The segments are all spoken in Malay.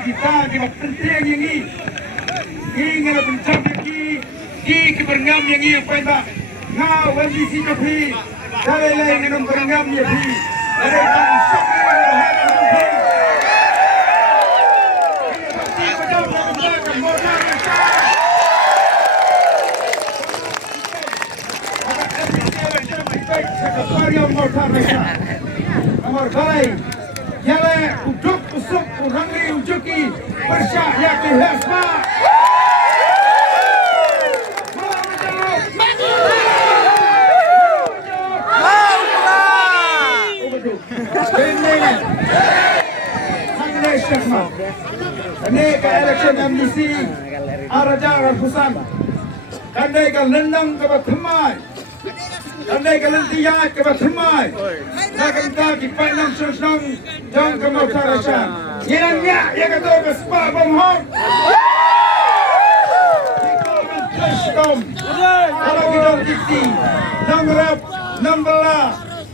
kita penting yang ini. Ingin pencap lagi, keberengam yang ini apa tak? Ngau wali si kapi, dari lain dengan berengam ya pi, dari bangsa yang pi. Ini pasti betul betul kemudian kita. Sekretariat mawthadrishan. Nomor baik. Yale uduk usuk urangri ujuki bersyak iaki hasma. Ini ke election MDC Araja Rafusan. Kandai ke lendang ke Batumai. Kandai ke lentiyat ke Batumai. Nakang kaki panang susung jang ke mawthadrishan. Yenangnya yang kata ke spa bomhong. Kalau kita dikti, nang rap, nang bela,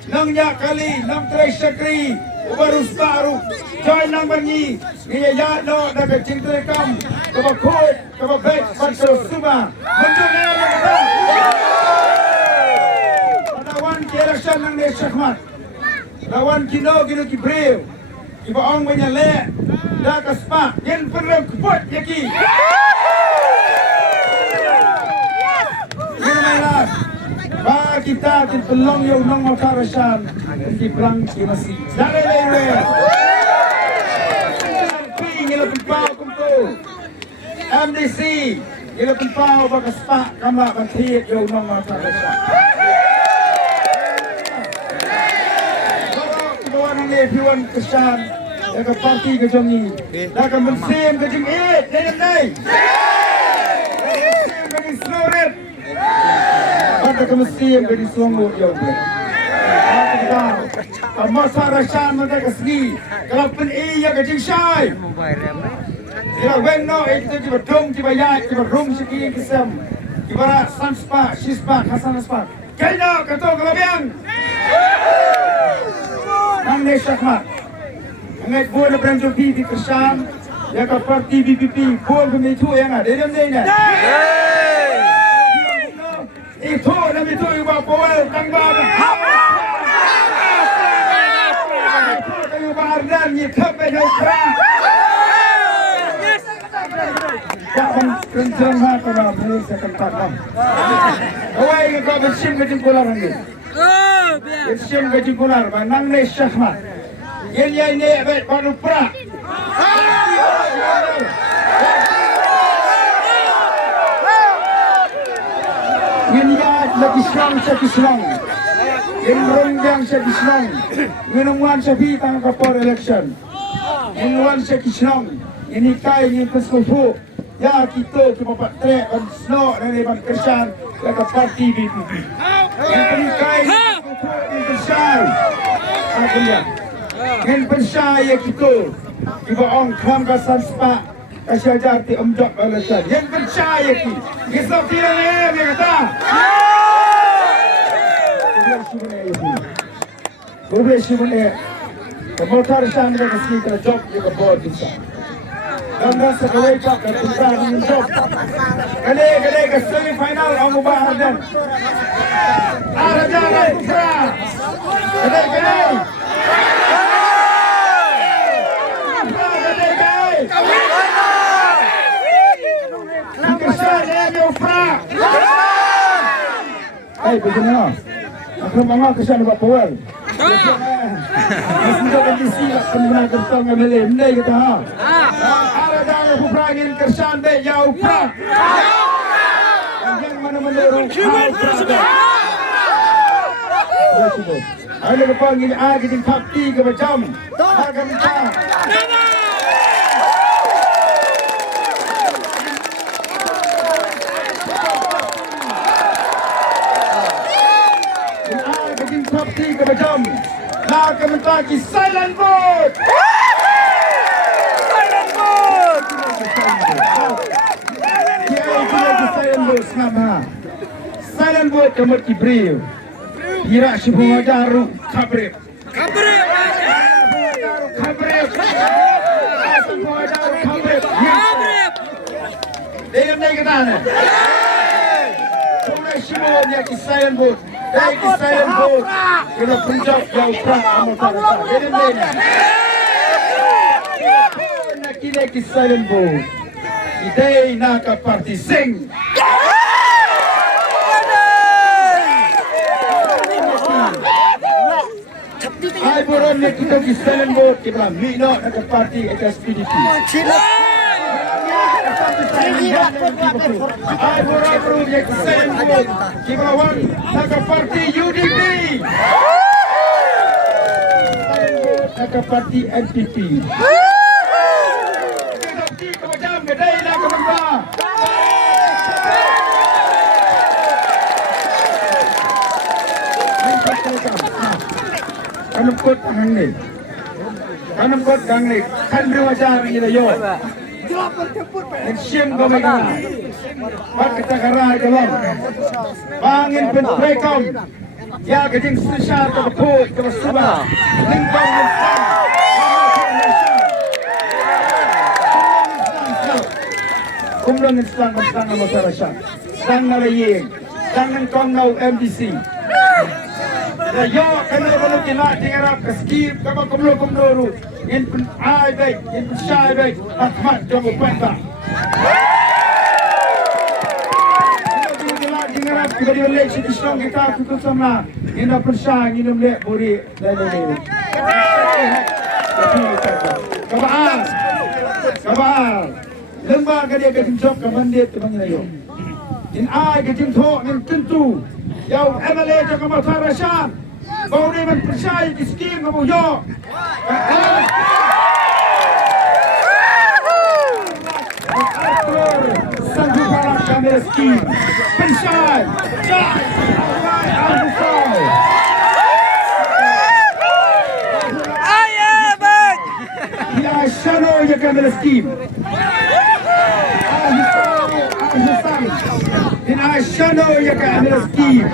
nang yakali, nang tresakri, ubarus baru, join nang banyi, ini ya no, dah kecinta kam, kebakut, kebabek, bantu semua, menjadi yang kita. Lawan election nang nesakmat, lawan kino kibril, iba orang menyalek, dah kespak, yang pernah kuat yaki. Ba kita pelong yung nang mawthadrishan di belang di masih. Dari lewe. Ping ila pau kumtu. MDC ila pau bagas pak kamla bantit yung nang mawthadrishan. Bawa nang lepiwan kesan ya parti ke jongi. Dah kan mensim ke jing nei. Mensim ke snoret. Ada kemestian dari suami jauh. Mawthadrishan mereka segi. Kalau pen iya kecil syai. Kalau wenno itu tiba dong tiba ya tiba rum segi kisam. Tiba sanspa, sispa, hasanaspa. Kena kata kelabian. Nang nesakmat. Angat buat berangkat di kesan. Ya ke parti BPP buat pemicu yang ada dalam ni. Itu nama itu ibu bapa kang bapa. Itu ibu bapa ni kape nukra. Jangan kencang hati kalau beli sekentak nam. Awak ini kau bersim kejimpulan lagi. Bersim kejimpulan, nang nesakmat. Ini baik panu pra. Lagi serang. Yang ronggang serang. Minuman sepi tang kapor election. Minuman serang. Ini kai ini peskufu. Ya kita pak trek dan snow dan leban kersan ke parti BPP. Ini kai peskufu ini kersan. Akhirnya. Yang persaya kita. Ibu orang kam kasan spa. Kasih ajar ti umjok election. Yang percaya ki. Kisah tidak dia kata. Khublei sebenarnya, mawthadrishan mereka sendiri kena job juga buat bisa. Dan rasa kewajib dan kita dengan job. Kadai ke semi final orang ubah dan Araja Rafusa. Kadai. Kesan yang Ufra. Begini. Aku mengapa kesan buat power. Sudah kondisi kena kertas ngambil mendai kita ha. Ada dah Ufra ingin kesan deh ya Ufra. Yang mana menurut Ufra. Ada lepas ini ada di kapti ke macam. Harga macam. Kapti ke macam. Nak kementaki silent vote. Silent vote. Silent vote sama. Silent vote kemat kibril. Ira sibuh jaru kabrep. Kabrep. Sibuh jaru kita ni. Khublei Shimon yang kisayan bot. Dari kisayan bot. Kita punjab jauh perang mawthadrishan. Jadi ni. Nak kini kisayan bot. Idei nak ke parti sing. Ai buron ni kita kisayan bot. Kita minat nak ke parti HSPDP. Ai buron ni kisayan bot. Kita wan nak ke parti UDP. Nak ke parti NPP. Kedai nak kementar. Kanam kot hang ni. Kanam kot hang ni. Kan riwajar ni lah yo. Siang kau mereka. Bak kita karai jalan. Bangin penprekom. Ya kejeng susah terput tersuba. Lingkong lingkong. Kumpulan Islam bersama mawthadrishan, sang nalaying, sang nangkong nau MDC. Yo kena belum kena dengar skip kapa kumlo ru, in pun ai baik, in pun syai baik, ahmad jamu panta. Kalau kena dengar kita di eleksi di Selong kita tutup sama, in pun syai, in lek buri lain. Kabar. Lembaga dia ke job ke mandate ke banyak in ai ke tho nin tentu yau MLA ke mawthadrishan bau ni man percaya di skim ke yo sanggup barang kami skim percaya ya shano ya kami skim in I shano ya ka skim.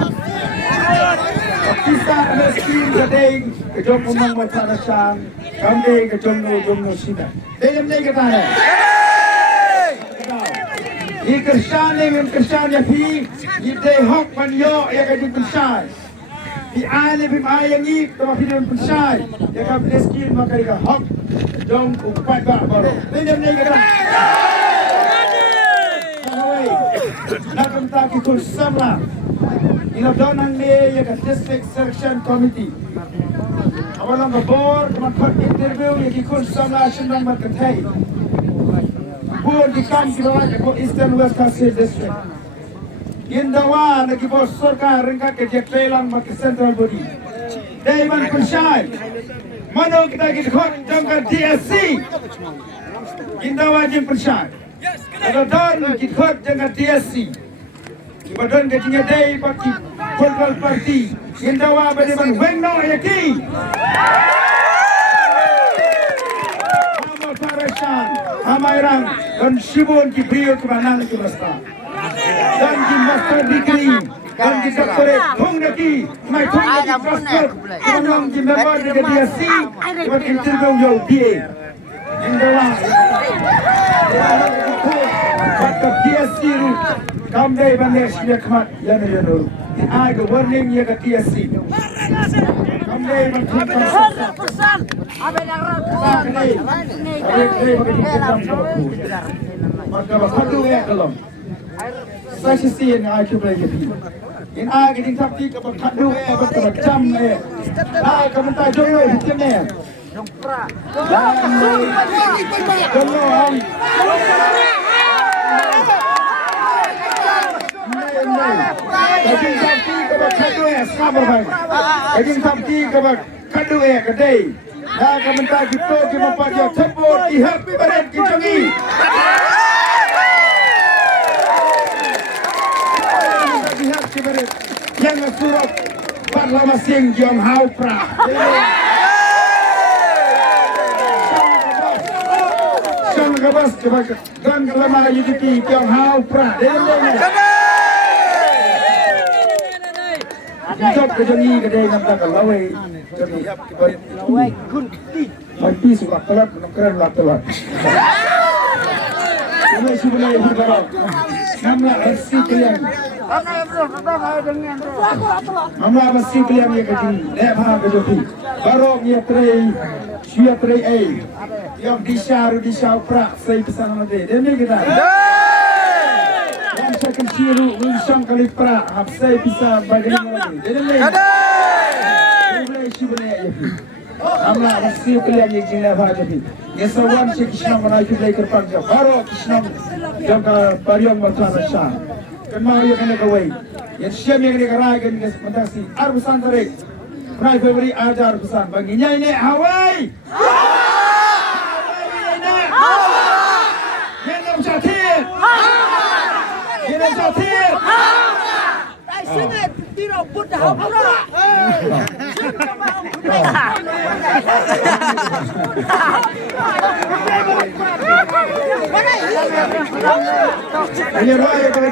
Kita skim kadang kejom umang mawthadrishan, kami kejom no sida. Dalam ni kita ni. Ikersan yang kersan ya pi, ide hok panyo ya kejom pensai. Di ane bim ayang ip, tapi film pensai. Ya ka skim maka dia hok jom upat baru. Dalam ni kita. Nakam taki kul samla inabdanan ni ya district selection committee awalan ka board matpat interview ya kul samla sindang matkai board di kam kibawa ko Eastern West Kasih district indawa na kibos sarkar ringka ke jeklelang mat central body daiman kunshai mano kita khot jangka DSC indawa jim kunshai ada dan kita jangan TSC. Badan ketiga day parti political party. Indawa bagaimana wengno iaki. Mawthadrishan, Amairang dan Shibon ki brio ki banang ki rasta. Dan ki master degree dan ki doktorat thong naki mai thong naki master. Kanong ki member de DSC. Wat interview yo dia. Indawa. Maka TSC ru kami bandar sini kemat yang ada. Ai ke warning ya ke TSC. Kami bandar. Apa yang orang maka satu ya kalau. Saya sih yang ai khublei ke. In ai ke tingkat tiga berkadu berjam eh. Ai kamu tak jono hukum ni. Jompra. Jono am. Kajing sampi kebat kadu ya sabar bang. Kajing sampi kebat kadu ya kedai. Dah kementar kita mempat dia tempur di happy badan kicangi. Di happy badan yang surat parlama sing jom hau pra. Sang gabas kebat dan kelama UDP jom hau pra. Job kejangi kedai nampak lawai jadi hap kibarit lawai kunti mati suka telat menengkeran lah telat ini sebenarnya berdarah Namla bersih kalian. Namla bersih kalian ya kecil. Lepas kejoki. Baru dia tray, dia tray A. Yang disau prak saya pesan nanti. Demi kita. Yang saya kecil mengisang kali prak. Hab saya bisa bagaimana lagi. Demi. Khublei khublei ya. Namla bersih kalian ya kecil lepas kejoki. Yang sawan si Krishna menaik khublei kerpan jauh. Baru Krishna yang ke Pariang mawthadrishan. Kenapa yang kena kawai? Yang siapa yang kena kerai kan kes mentasi. Arbusan tarik. Kerai Februari ajar arbusan. Baginya ini Hawaii. Yang jatuh. Yang jatuh. Tidak pun dah pura. Ini